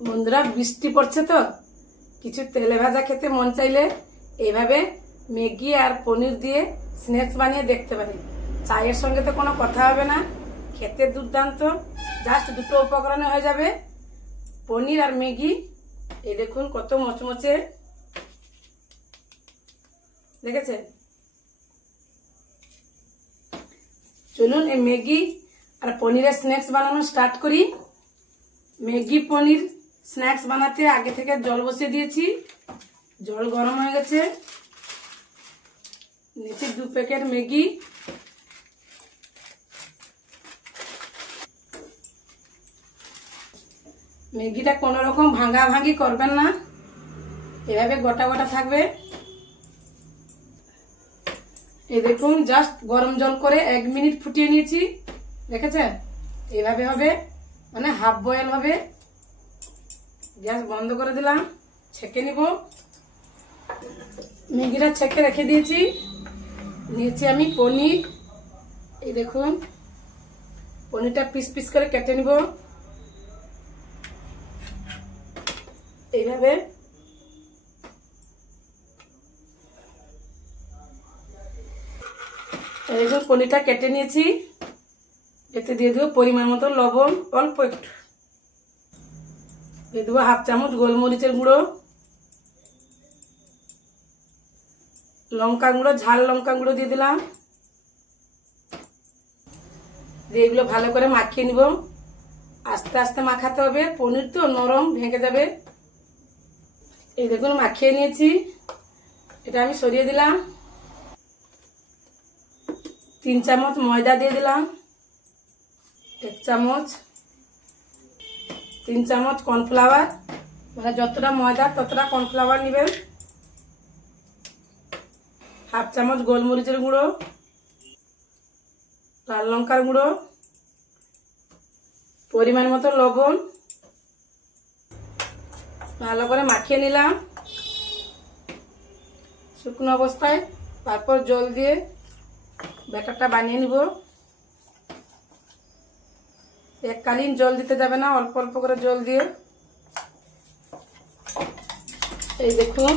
বন্ধুরা বৃষ্টি পড়ছে তো কিছু তেলে ভাজা খেতে মন চাইলে এইভাবে ম্যাগি আর পনির দিয়ে স্ন্যাক্স বানিয়ে দেখতে পারেন। চায়ের সঙ্গে তো কোনো কথা হবে না, খেতে দুর্দান্ত। জাস্ট দুটো উপকরণে হয়ে যাবে পনির আর ম্যাগি। এই দেখুন কত মচমচে, দেখেছেন? চলুন এই ম্যাগি আর পনিরের স্ন্যাক্স বানানো স্টার্ট করি। ম্যাগি পনির স্ন্যাক্স বানাতে আগে থেকে জল বসিয়ে দিয়েছি, জল গরম হয়ে গেছে। নিচে 2 প্যাকেট ম্যাগি, ম্যাগিটা কোনো রকম ভাঙা ভাঙি করবেন না, এভাবে গোটা গোটা থাকবে। এই দেখুন জাস্ট গরম জল করে 1 মিনিট ফুটিয়ে নিয়েছি, দেখেছেন? এইভাবে হবে, মানে হাফ বয়েল হবে। গ্যাস বন্ধ করে দিলাম, ছেঁকে নিব। ম্যাগিটা ছেঁকে রেখে দিয়েছি। নিয়েছি আমি পনির, এই দেখুন পনিরটা পিস পিস করে কেটে নিব এইভাবে। এই দেখুন পনিরটা কেটে নিয়েছি, এতে দিয়ে দেবো পরিমাণ মতো লবণ, অল্প একটু দিয়ে দেবো, 1/2 চামচ গোলমরিচের গুঁড়ো, লঙ্কা গুঁড়ো, ঝাল লঙ্কা গুঁড়ো দিয়ে দিলাম। দিয়ে এগুলো ভালো করে মাখিয়ে নিব। আস্তে আস্তে মাখাতে হবে, পনির তো নরম, ভেঙে যাবে। এই দেখুন মাখিয়ে নিয়েছি, এটা আমি সরিয়ে দিলাম। 3 চামচ ময়দা দিয়ে দিলাম, 1 চামচ, 3 চামচ কর্নফ্লাওয়ার, মানে যতটা ময়দা ততটা কর্নফ্লাওয়ার নেবেন। 1/2 চামচ গোলমরিচের গুঁড়ো, লাল লঙ্কার গুঁড়ো, পরিমাণ মতো লবণ। ভালো করে মাখিয়ে নিলাম শুকনো অবস্থায়। তারপর জল দিয়ে ব্যাটারটা বানিয়ে নিব। এককালীন জল দিতে যাবে না, অল্প অল্প করে জল দিয়ে। এই দেখুন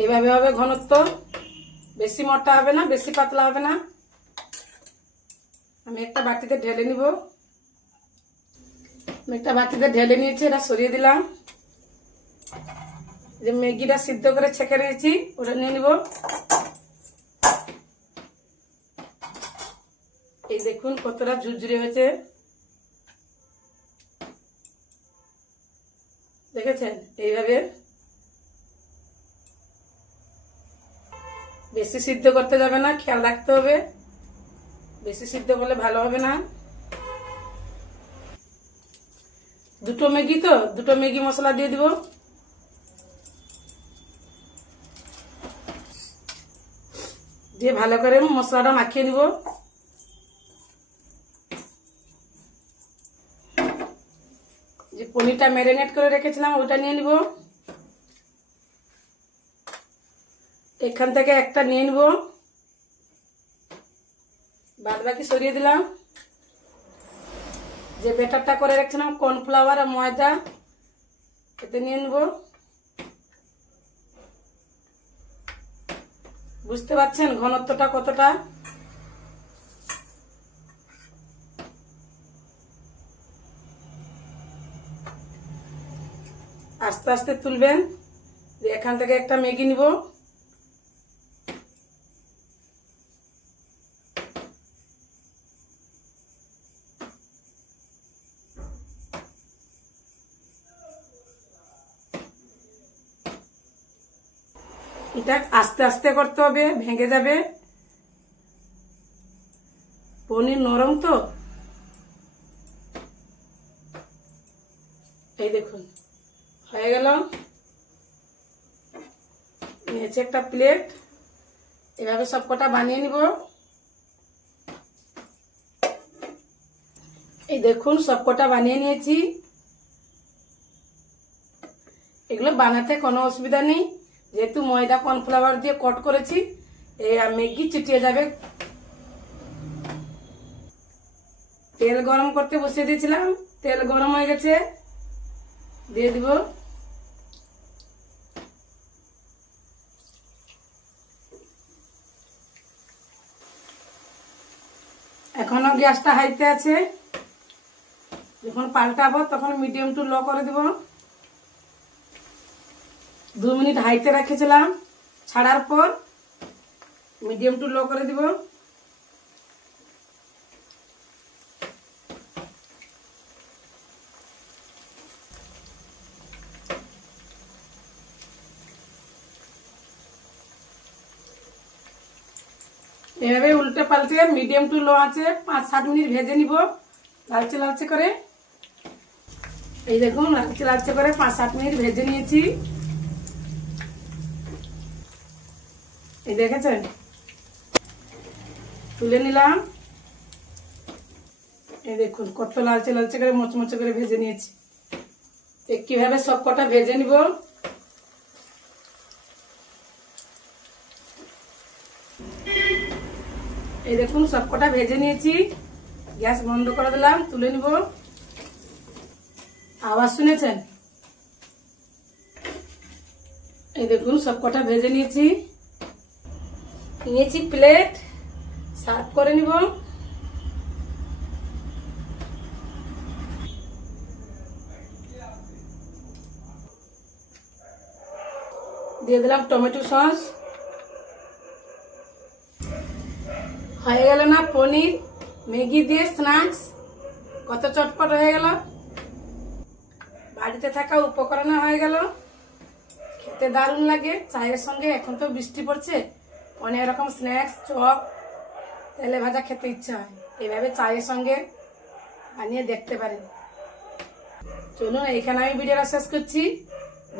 এইভাবে হবে ঘনত্ব, বেশি মোটা হবে না, বেশি পাতলা হবে না। আমি একটা বাটিতে ঢেলে নিব। আমি একটা বাটিতে ঢেলে নিয়েছি, এটা সরিয়ে দিলাম। যে ম্যাগিটা সিদ্ধ করে ছেঁকে নিয়েছি ওটা নিয়ে নিব। এই দেখুন কতটা ঝুরঝুরে হয়েছে, দেখেছেন? এইভাবে বেশি সিদ্ধ করতে যাবে না, খেয়াল রাখতে হবে, বেশি সিদ্ধ করলে ভালো হবে না। দুটো ম্যাগি তো, দুটো ম্যাগি মশলা দিয়ে দিব। দিয়ে ভালো করে মশলাটা মাখিয়ে নিব। যে পনিরটা ম্যারিনেট করে রেখেছিলাম ওটা নিয়ে নিব। এখান থেকে একটা নিয়ে নিব, বাদ বাকি সরিয়ে দিলাম। যে ব্যাটারটা করে রেখেছিলাম কর্নফ্লাওয়ার আর ময়দা, এতে নিয়ে নিব। বুঝতে পারছেন ঘনত্বটা কতটা? আস্তে আস্তে তুলবেন। এখান থেকে একটা ম্যাগি নিব, এটা আস্তে আস্তে করতে হবে, ভেঙে যাবে। পনির নরম তো। এই দেখুন হয়ে গেল। নিয়েছি একটা প্লেট, এভাবে সবকটা বানিয়ে নিব। এই দেখুন সবকটা বানিয়ে নিয়েছি। এগুলো বানাতে কোনো অসুবিধা নেই, যেহেতু ময়দা কর্নফ্লাওয়ার দিয়ে কট করেছি। এই ম্যাগি চিটিয়ে যাবে। তেল গরম করতে বসিয়ে দিয়েছিলাম, তেল গরম হয়ে গেছে। দিয়ে দিব। এখনো গ্যাসটা হাইতে আছে, যখন পাল্টাবো তখন মিডিয়াম টু লো করে দিব। 2 মিনিট হাইতে রেখেছিলাম, ছাড়ার পর মিডিয়াম টু লো করে দিব। এভাবে উল্টে পাল্টে মিডিয়াম টু লো আছে 5-7 মিনিট ভেজে নিব লালচে লালচে করে। এই দেখুন লালচে লালচে করে 5-7 মিনিট ভেজে নিয়েছি। এই দেখেছেন, তুলে নিলাম। এই দেখুন কত লালচে লালচে করে মোচমোচে করে ভেজে নিয়েছি। কিভাবে সব কটা ভেজে নিব। এই দেখুন সব কটা ভেজে নিয়েছি, গ্যাস বন্ধ করে দিলাম, তুলে নিব। আওয়াজ শুনেছেন? এই দেখুন সব কটা ভেজে নিয়েছি, নিয়েছি প্লেট, সার্ভ করে নিব। দিয়ে দিলাম টমেটো সস। হয়ে গেল না পনির ম্যাগি দিয়ে স্ন্যাক্স, কত চটপট হয়ে গেল। বাড়িতে থাকা উপকরণ হয়ে গেল, খেতে দারুণ লাগে চায়ের সঙ্গে। এখন তো বৃষ্টি পড়ছে, অনেক রকম স্ন্যাক্স, চপ, তেলে ভাজা খেতে ইচ্ছা হয়, এইভাবে চায়ের সঙ্গে বানিয়ে দেখতে পারেন। চলুন এইখানে আমি ভিডিওটা শেষ করছি,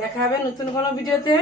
দেখা হবে নতুন কোনো ভিডিওতে।